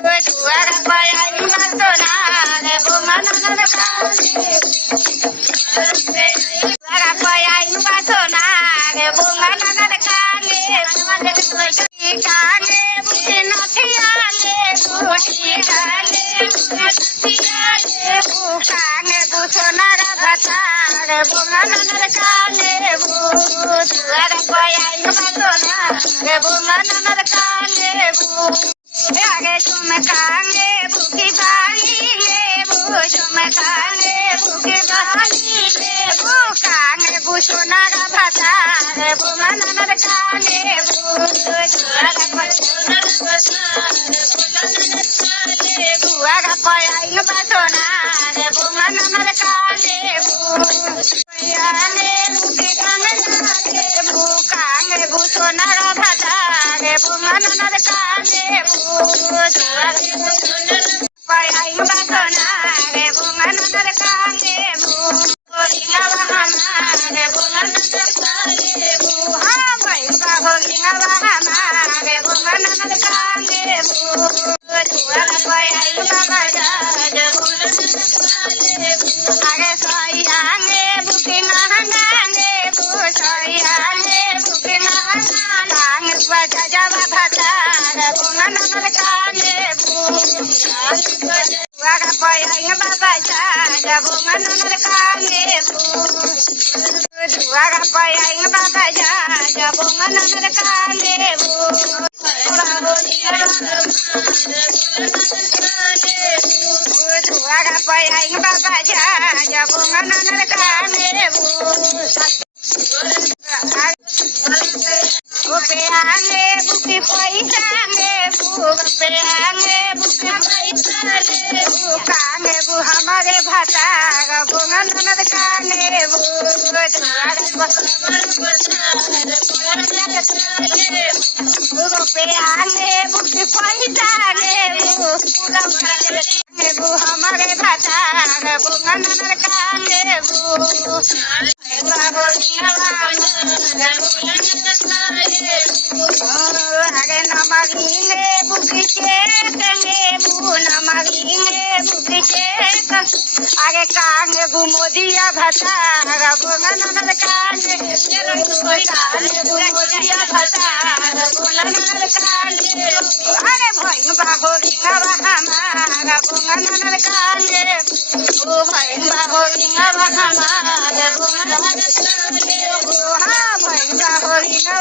Duara paya imbasona re bunganana kane. Duara paya imbasona re bunganana kane. Kane busina thiyane buti kane thiyane bukane busona ra bata re bunganana kane bu. Duara paya imbasona re bunganana kane bu. आगे तुम कांगे भूखी पानी ले बू तुम कांगे भूखी पानी ले बू कांगे बू सोना का भाता रे बू मनन कांगे बू दुआरा पया इन बासोना रे बू मनन कांगे बू याने भूखी कांगे ले बू कांगे बू सोना का भाता रे बू मनन कांगे बू paya imbasona re bunganana kane bu horinga bahana re bunganana kane bu ha bai ba horinga bahana re bunganana kane bu duara paya imbasona re bunganana kane bu age soyange bukina hange bu soyange bukina hange baja jaba bhata re bunganana kane bu Duara paya imbasona re bunganana kane bu Duara paya imbasona re bunganana kane bu Duara paya imbasona re bunganana kane bu Rupiahnya bukti paisahnya bu, rupiahnya bukti paisahnya bu, kange bu hamare bhata, bungan nanar kange bu, rupiahnya bukti paisahnya bu, kange bu hamare bhata, bungan nanar kange bu. Age namagine bukise kange bu namagine bukise age kange bu modiya bhata bunganana kange kange bu modiya bhata bunganana kange age bhai ba horinga bahama bunganana kange o bhai ba horinga bahama bunganana kange ha bhai ba horinga